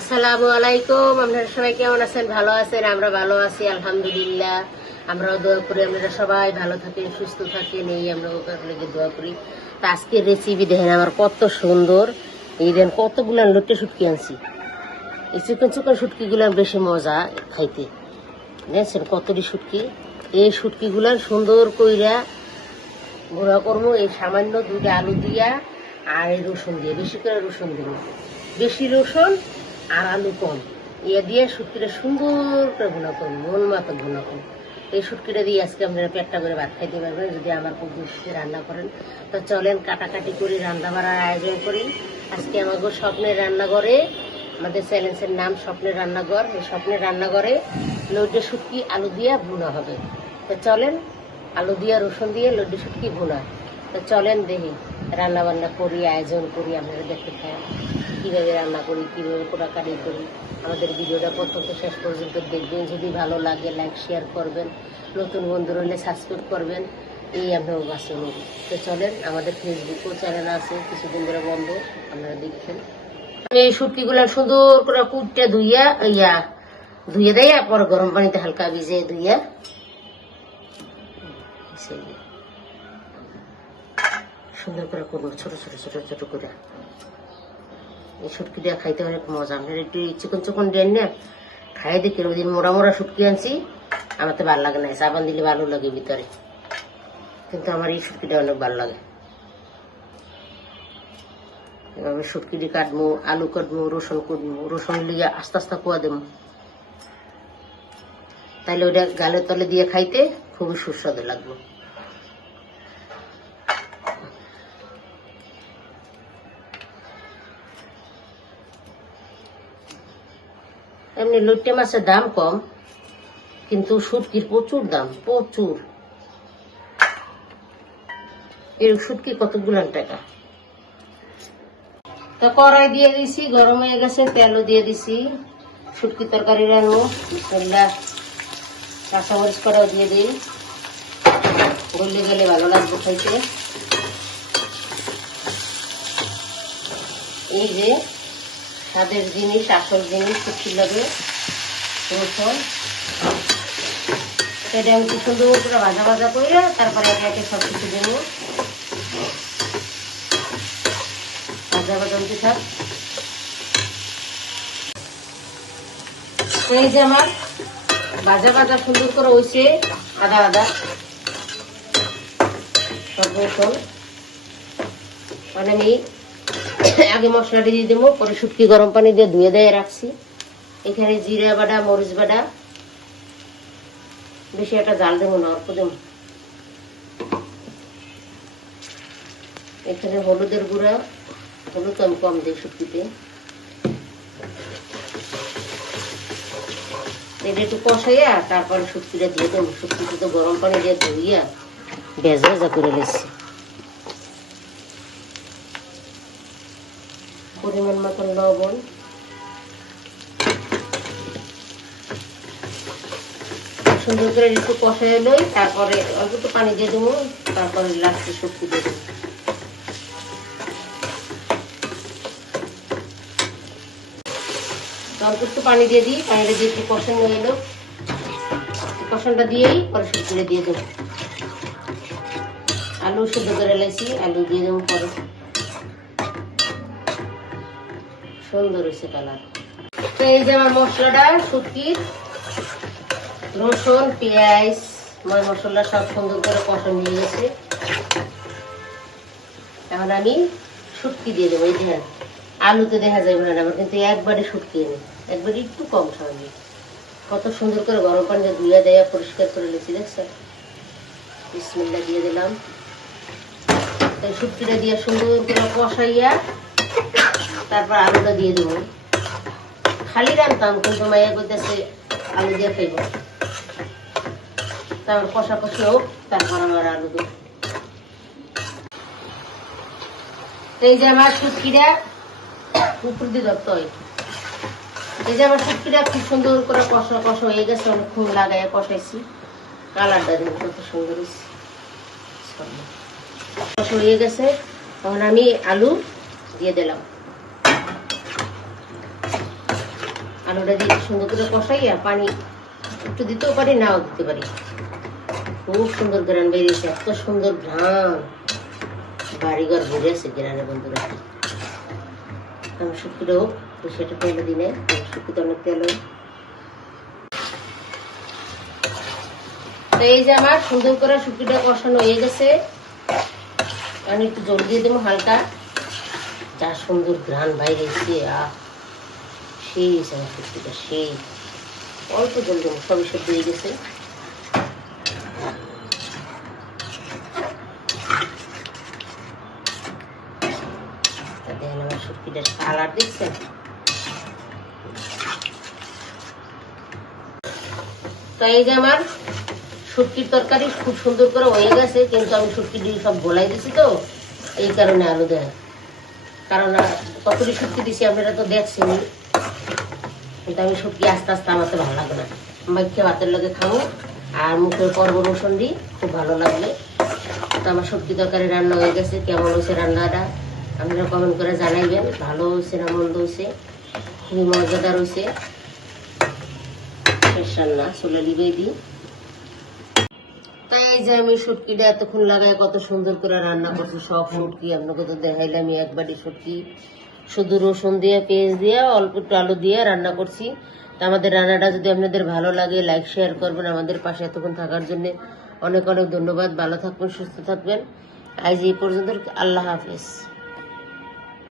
আসসালামু আলাইকুম, আপনারা সবাই কেমন আছেন? ভালো আছেন? আমরা ভালো আছি, আলহামদুলিল্লাহ। আমরাও দোয়া করি, আপনারা সবাই ভালো থাকেন, সুস্থ থাকেন, এই আমরা আপনাকে দোয়া করি। তা আজকের রেসিপি দেখেন, আমার কত সুন্দর। এই দেন কতগুলো লোটে শুটকি আনছি। এই চিকন চিকন শুটকিগুলো বেশি মজা খাইতে। দেখছেন কতটি শুটকি এই শুটকিগুলো সুন্দর কইরা গুঁড়া করব, এই সামান্য দুটো আলু দিয়া আর এই রসুন দিয়ে, বেশি করে রসুন দিব। বেশি রসুন আর আলু কম। ইয়ে দিয়ে শুটকিটা সুন্দর করে গুণা করব মন মতো গুণা করব এই শুটকিটা দিয়ে আজকে আপনারা পেটটা করে ভাত খাইতে পারবেন যদি আমার পদ্ধতিতে রান্না করেন। তো চলেন কাটাকাটি করে রান্না বাড়ার আয়োজন করি। আজকে আমাকে স্বপ্নের রান্নাঘরে, আমাদের চ্যালেঞ্জের নাম স্বপ্নের রান্নাঘর। এই স্বপ্নের রান্নাঘরে লইটে শুটকি আলু দিয়ে ভুনা হবে। তো চলেন, আলু দিয়ে রসুন দিয়ে লড্ডু শুটকি ভুনা। তো চলেন দেখি। রান্না বান্না করি, আয়োজন করি, আপনারা দেখতে পান কীভাবে রান্না করি, কীভাবে কোটাকাটি করি, আমাদের ভিডিওটা থেকে শেষ পর্যন্ত দেখবেন। যদি ভালো লাগে লাইক শেয়ার করবেন। নতুন বন্ধু হলে সাবস্ক্রাইব করবেন। এই আপনার বাসন তো চলেন, আমাদের ফেসবুকও চ্যানেল আছে। কিছুদিন ধরে বন্ধ, আপনারা দেখছেন। এই শুটকিগুলো সুন্দর করে কুটটা ধুইয়া, ইয়া ধুয়ে দেয়, পরে গরম পানিতে হালকা ভিজে ধুইয়া সেই। সুন্দর করে করব, ছোট ছোট ছোট ছোট করে। এই শুটকি দিয়ে খাইতে অনেক মজা। আপনার একটু চিকন চিকন দেন না খাই দেখি ওই মোড়া মোড়া শুটকি আনছি, আমার তো ভালো লাগে না সাবান দিলে ভালো লাগে ভিতরে। কিন্তু আমার এই শুটকিটা অনেক ভালো লাগে। এভাবে শুটকিটি কাটবো, আলু কাটবো, রসুন কাটবো, রসুন লিয়ে আস্তে আস্তে কুয়া দেবো। তাইলে ওটা গালের তলে দিয়ে খাইতে খুবই সুস্বাদু লাগবে। এমনি লইটে মাছের দাম কম, কিন্তু শুটকির প্রচুর দাম, প্রচুর। এর শুটকি কতগুলান টাকা? তো কড়াই দিয়ে দিছি, গরম হয়ে গেছে, তেলও দিয়ে দিছি শুটকি তরকারি রান্নু বিসমিল্লাহ কাঁচামরিচ করাও দিয়ে দিই। গলে গেলে ভালো লাগবে খাইতে এই যে স্বাদের জিনিস, আসল জিনিস খুশি লাগে রসুন। আমি সুন্দর করে ভাজা ভাজা করে তারপরে একে একে সব কিছু দেবো। ভাজা ভাজা হতে থাক এই যে আমার ভাজা ভাজা সুন্দর করে হয়েছে, আদা আদা। সব রসুন। মানে আমি আগে মশলাটা দিয়ে দেবো, পরে শুটকি গরম পানি দিয়ে ধুয়ে দিয়ে রাখছি। এখানে জিরা বাটা, মরিচ বাটা। বেশি একটা জাল দেবো না, অল্প দেবো। এখানে হলুদের গুঁড়া, হলুদ আমি কম দিই শুটকিতে। এটা একটু কষাইয়া তারপরে শুটকিটা দিয়ে দেবো। শুটকিটা তো গরম পানি দিয়ে ধুইয়া ভেজা ভেজা করে লেছি। পরিমাণ মতন লবণ। সুন্দর করে একটু কষাই লই তারপরে অল্প একটু পানি দিয়ে দেবো, তারপরে লাস্টে দিয়ে দেবো। অল্প একটু পানি দিয়ে দিই, পানিটা দিয়ে একটু কষান এলো কষানটা দিয়েই পরে শুটকিটা দিয়ে দেবো। আলু সেদ্ধ করে লাইছি আলু দিয়ে দেবো পরে। সুন্দর হয়েছে কালার। তো এই যে আমার মশলাটা শুটকির রসুন, পেঁয়াজ ময় মশলা সব সুন্দর করে কষা নিয়ে গেছে। এখন আমি শুটকি দিয়ে দেবো, এই দেখেন, আলুতে দেখা যাবে না, আমার কিন্তু একবারে শুটকি এনে একবারে একটু কম স্বাভাবিক। কত সুন্দর করে গরম পানি দিয়ে ধুয়ে দেয়া, পরিষ্কার করে নিয়েছি, দেখছেন? বিসমিল্লা দিয়ে দিলাম। এই শুটকিটা দিয়ে সুন্দর করে কষাইয়া তারপর আলুটা দিয়ে দেবো। খালি রাখতাম কিন্তু মাইয়া করতেছে আলু দিয়ে খাইব। তারপর কষা কষি হোক, তারপর আমার আলু দেবো। এই যে আমার শুটকিটা উপর দিয়ে ধরতে হয়। এই যে আমার শুটকিটা খুব সুন্দর করে কষা কষা হয়ে গেছে, অনেকক্ষণ লাগাই কষাইছি। কালারটা দেখুন কত সুন্দর কষা হয়ে গেছে। তখন আমি আলু দিয়ে দিলাম। আলুটা দিয়ে সুন্দর করে কষাই আর পানি একটু দিতেও পারি, নাও দিতে পারি। খুব সুন্দর গ্রান বেরিয়েছে, এত সুন্দর ঘ্রাণ বাড়িঘর ভরে আছে গ্রানে বন্ধুরা। আমি শুকিটাও সেটা তেলে দিনে শুকিতে অনেক তেল এই যে আমার সুন্দর করে শুকিটা কষানো হয়ে গেছে। আমি একটু জল দিয়ে দেবো হালকা। যা সুন্দর ঘ্রাণ বাইরে আহ। সেই অল্প সব দিয়ে গেছে তো এই যে আমার শুটকির তরকারি খুব সুন্দর করে হয়ে গেছে, কিন্তু আমি শুটকি দিয়ে সব গোলাই দিছি তো, এই কারণে আলু দেয়। কারণ কতটি শুটকি দিছি আপনারা তো দেখছেন কিন্তু আমি আস্তে আস্তে ভালো লাগে না। ভাতের খাব আর মুখের পর্ব খুব ভালো লাগবে। তো আমার রান্না হয়ে গেছে, কেমন হয়েছে রান্নাটা আপনারা কমেন্ট করে জানাইবেন। ভালো হয়েছে না মন্দ হয়েছে? খুবই মজাদার হয়েছে। শেষ রান্না চলে লিবেই দিই তাই যে আমি শুটকিটা এতক্ষণ লাগায় কত সুন্দর করে রান্না করছি, সব শুটকি আপনাকে তো দেখাইলাম একবারই শুটকি। শুধু রসুন দিয়ে, পেঁয়াজ দিয়ে, অল্প একটু আলু দিয়ে রান্না করছি। তা আমাদের রান্নাটা যদি আপনাদের ভালো লাগে লাইক শেয়ার করবেন আমাদের পাশে এতক্ষণ থাকার জন্য। অনেক অনেক ধন্যবাদ। ভালো থাকবেন, সুস্থ থাকবেন। আজ এই পর্যন্ত। আল্লাহ হাফিজ।